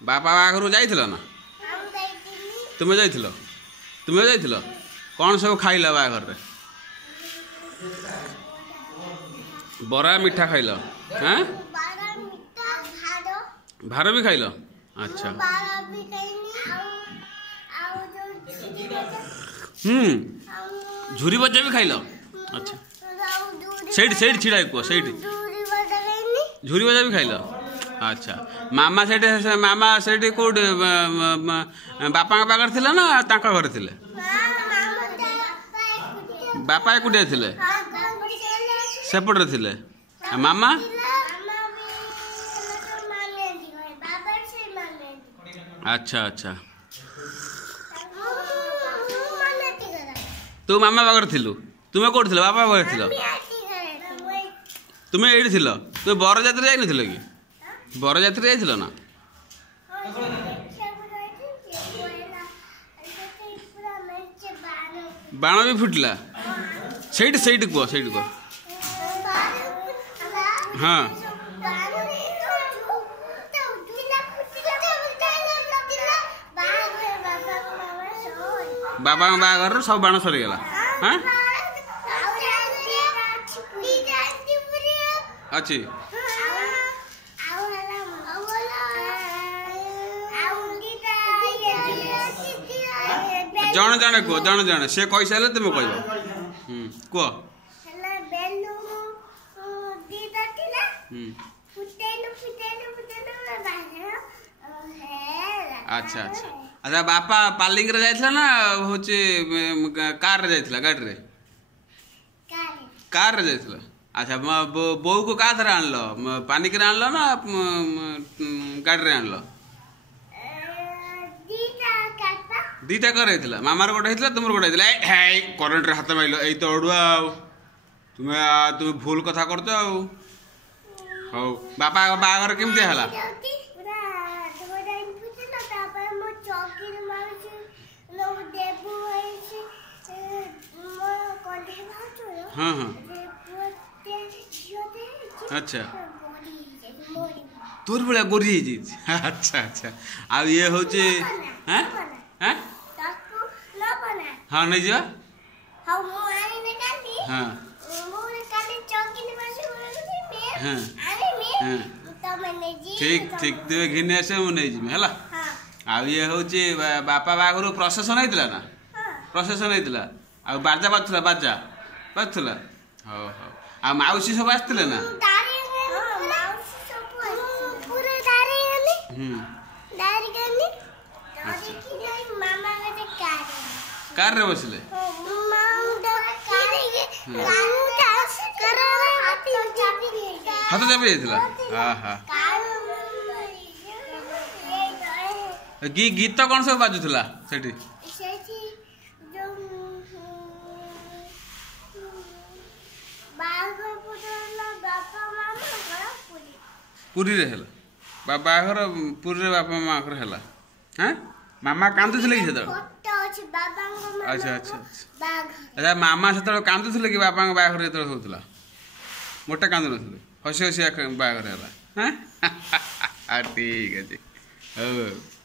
बापा बाघर जाइल ना तुम्हें जाइल कौन सब खाइल बाघर रे बरा मिठा खाइल हाँ भार भी खाइल अच्छा झुरी बजा भी खाइल अच्छा सेठ छिड़ा कह से झुरी बजा भी खाइल अच्छा मामा से कौट बापा पाखर थे ना ताका घर थे बापा एकुटिया थे सेपटे थे मामा अच्छा अच्छा तू मामा पाखर थिलु तुम्हें कौट थी बापा पाखर थी तुम्हें ये थी तुम बरजात्री जाइन कि बरजात्री जाइल ना बाण भी फुटला सेठ कह हाँ बाबा बाघर सब बाण सरीगला हाँ अच्छी जन जन कह जन से कही सारे तुम कह कह अच्छा अच्छा अच्छा बापा पालिंग रे जाइथिला ना होचे कार रे जाइथिला गाड़ी रे कार रे जाइथिला अच्छा बो को का थरा आनलो पानी के आनलो ना गाड़ी रे आनलो दीटा कर मामार गोटे होता तुम गोटे होता करेन्ट रे हाथ मारिल ये तो अड़ुआ तुम्हें भूल कथा कर हौ बापा बाघर केमती है हाँ हाँ अच्छा तोर भाया गोरी अच्छा अच्छा आ ये हूँ हाँ नहीं जा हाँ ठीक ठीक तुम घिनी आस मुझे जी है आ ये हूँ बापा बाघर प्रसेसन होता ना प्रसेसन होता आ बाजा बाजुला बाजा बाजुला हो हो आ मौसी सब आसते ना कार रे बसले हाथ चापी जाइला हाँ हाँ गीत कौन सब बाजुला सेठी पुरी रे हला बाघर पुरी रे बापा माँ है हाँ मामा कांदुले कि अच्छा अच्छा अच्छा मामा से कांदुले कि बापा बाघर जो होता मोटे कांदु नथिले हसी हसी बाघर है हाँ ठीक अच्छे